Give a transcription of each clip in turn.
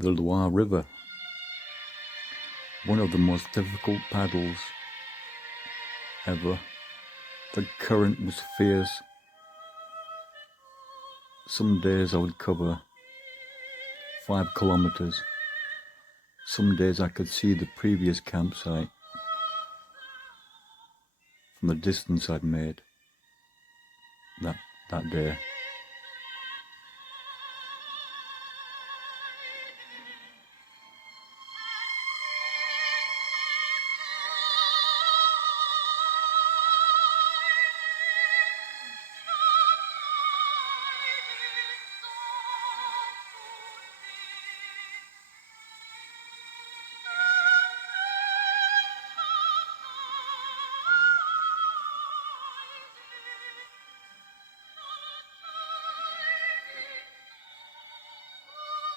The Loire River, one of the most difficult paddles ever. The current was fierce. Some days I would cover 5 kilometers. Some days I could see the previous campsite from the distance I'd made that day.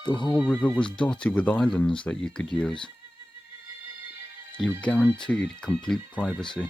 The whole river was dotted with islands that you could use. You were guaranteed complete privacy.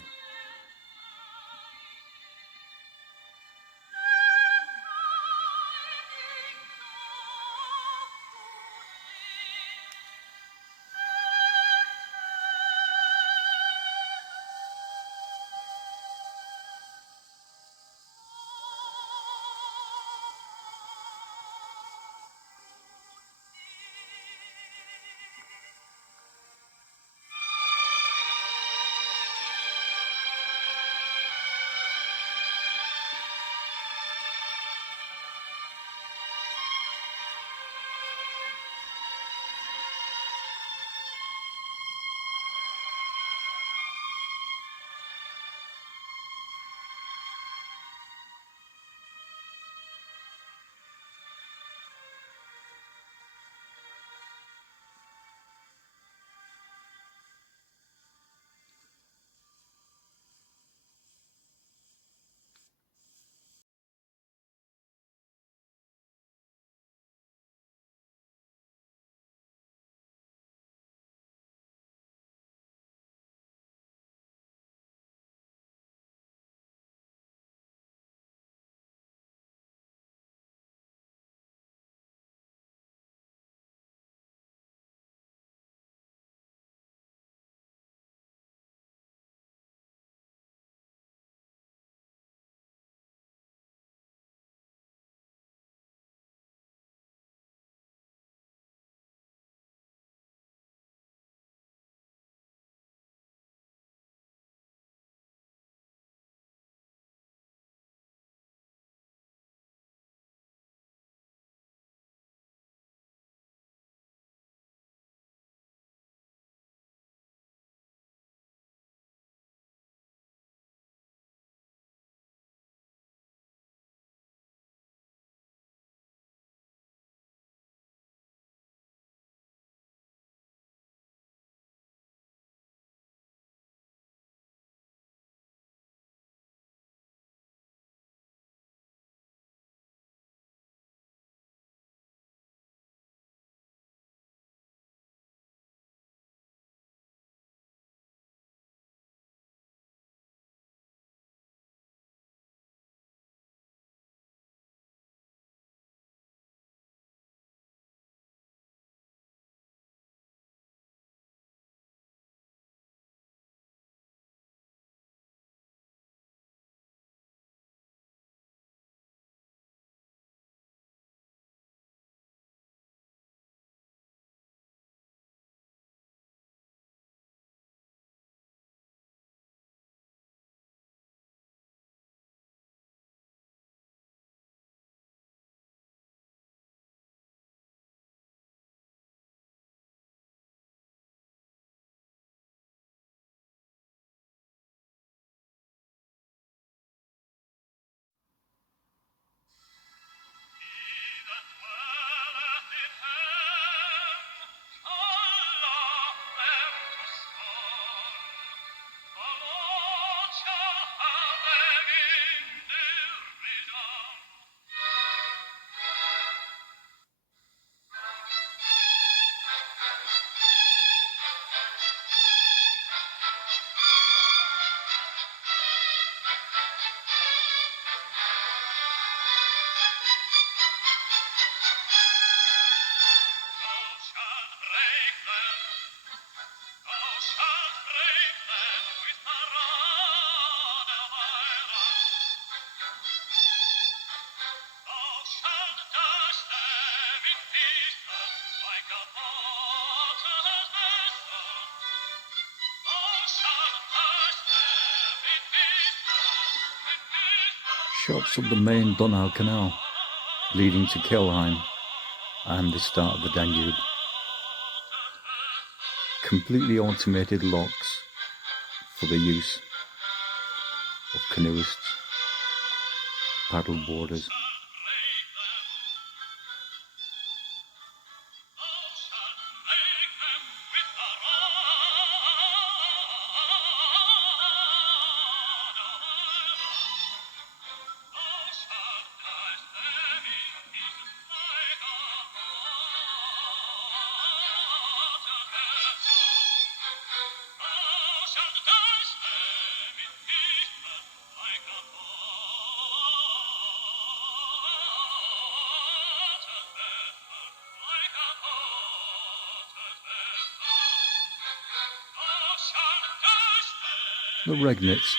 Shots of the main Donau Canal leading to Kelheim and the start of the Danube. Completely automated locks for the use of canoeists, paddle boarders. The Regnitz.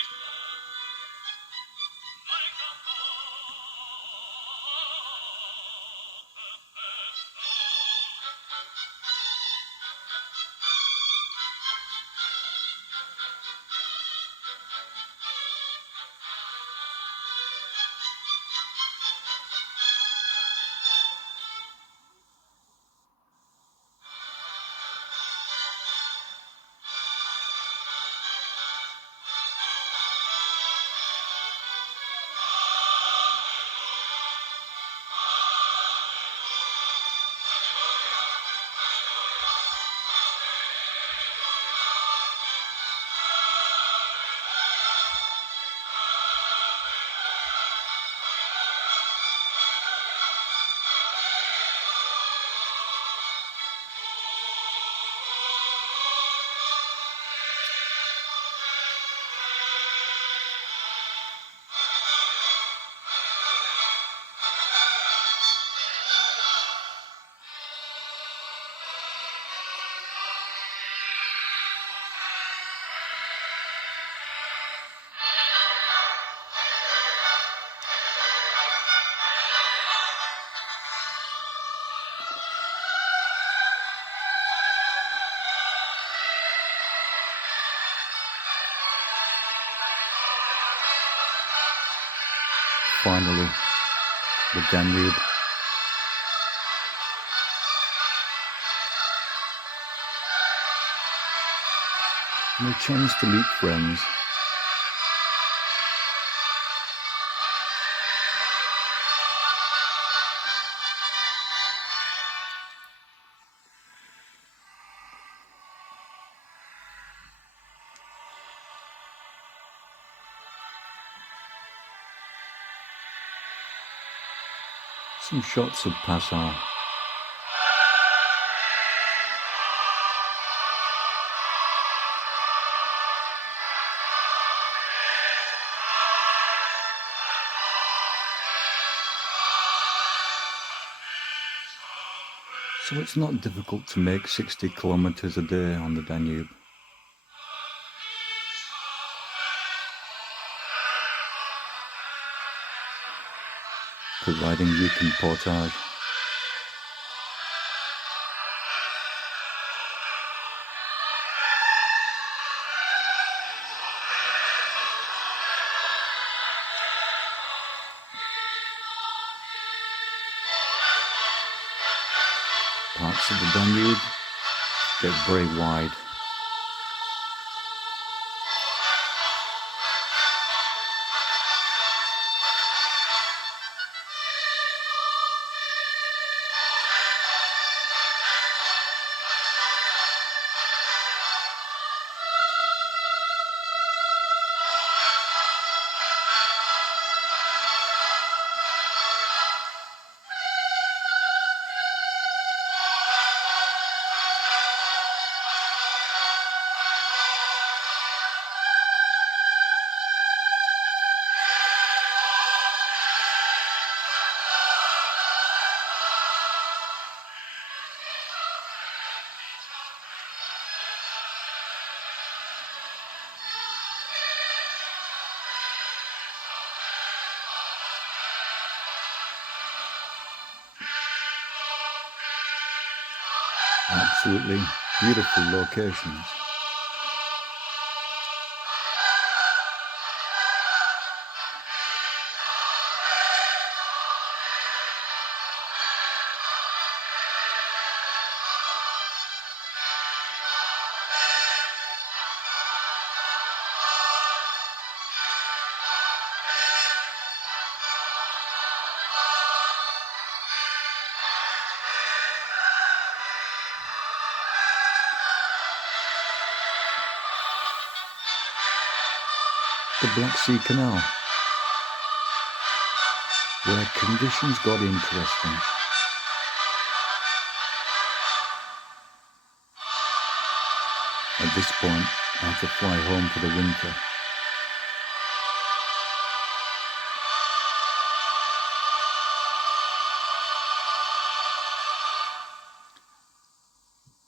Finally, the Danube. And a chance to meet friends. Some shots of Passau. So it's not difficult to make 60 kilometers a day on the Danube. Providing you can portage. Parts of the Danube get very wide. Absolutely beautiful locations. the Black Sea Canal, where conditions got interesting. At this point, I had to fly home for the winter.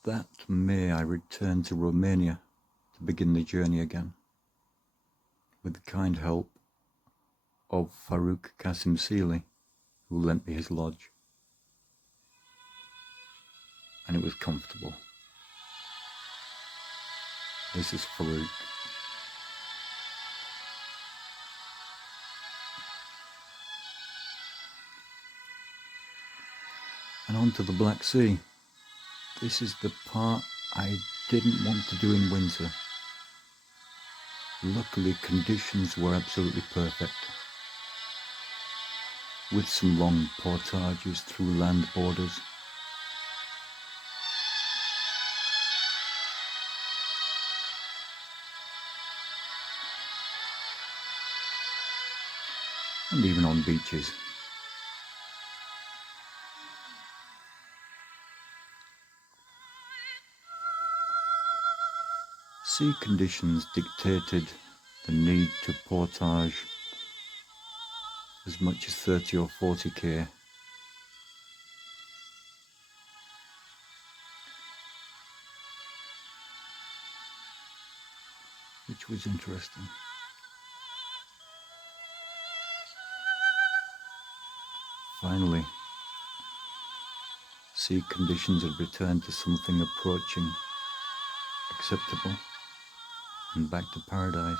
That May, I returned to Romania to begin the journey again, with the kind help of Farouk Kasim Sealy, who lent me his lodge. And it was comfortable. This is Farouk. And on to the Black Sea. This is the part I didn't want to do in winter. Luckily, conditions were absolutely perfect, with some long portages through land borders. And even on beaches. Sea conditions dictated the need to portage as much as 30 or 40 k. Which was interesting. Finally, sea conditions had returned to something approaching acceptable and back to paradise.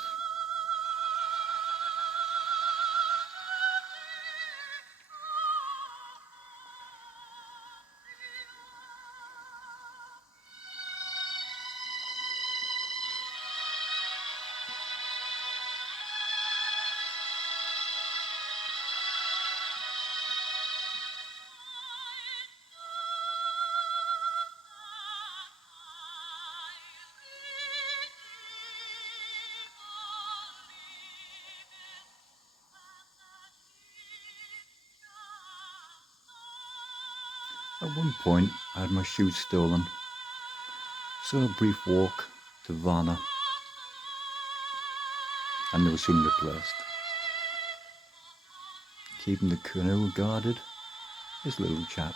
At one point, I had my shoes stolen, so a brief walk to Varna, and they were soon replaced. Keeping the canoe guarded, this little chap.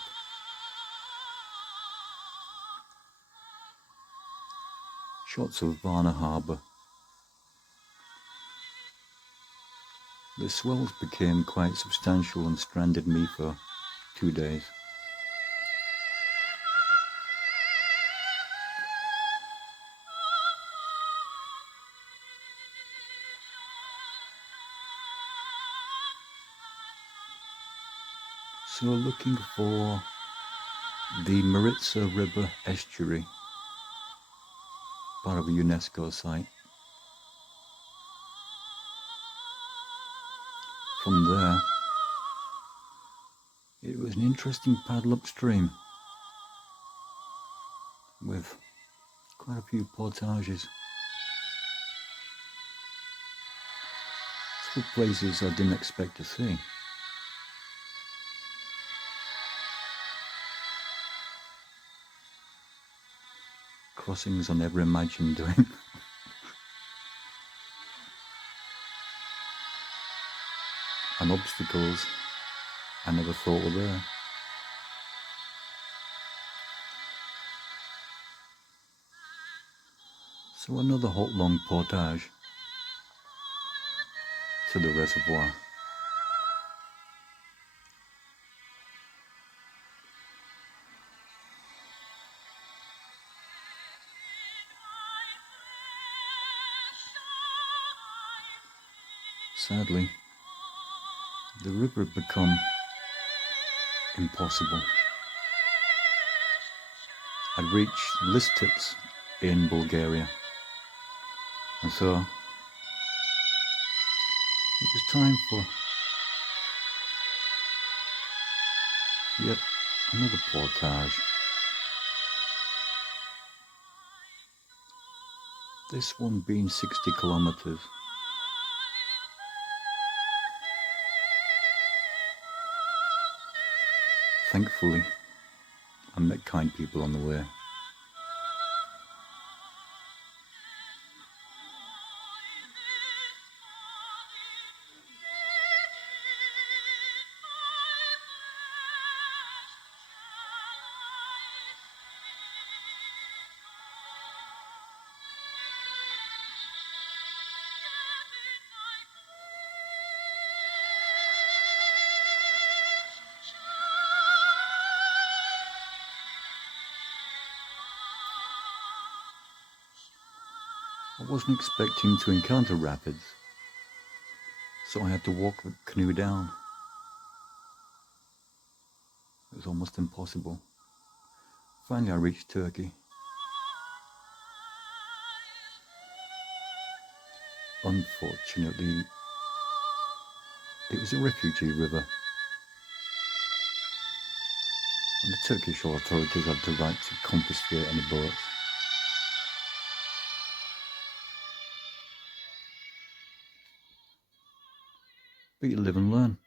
Shots of Varna harbour. The swells became quite substantial and stranded me for 2 days. So looking for the Maritsa River estuary, part of a UNESCO site. From there, it was an interesting paddle upstream with quite a few portages. Two places I didn't expect to see. Crossings I never imagined doing. And obstacles I never thought were there. So another hot long portage to the reservoir. Sadly, the river had become impossible. I'd reached Listitz in Bulgaria, and so it was time for yet another portage. This one being 60 kilometers. Thankfully, I met kind people on the way. I wasn't expecting to encounter rapids, so I had to walk the canoe down. It was almost impossible. Finally, I reached Turkey. Unfortunately, it was a refugee river, and the Turkish authorities had the right to confiscate any boats. But you live and learn.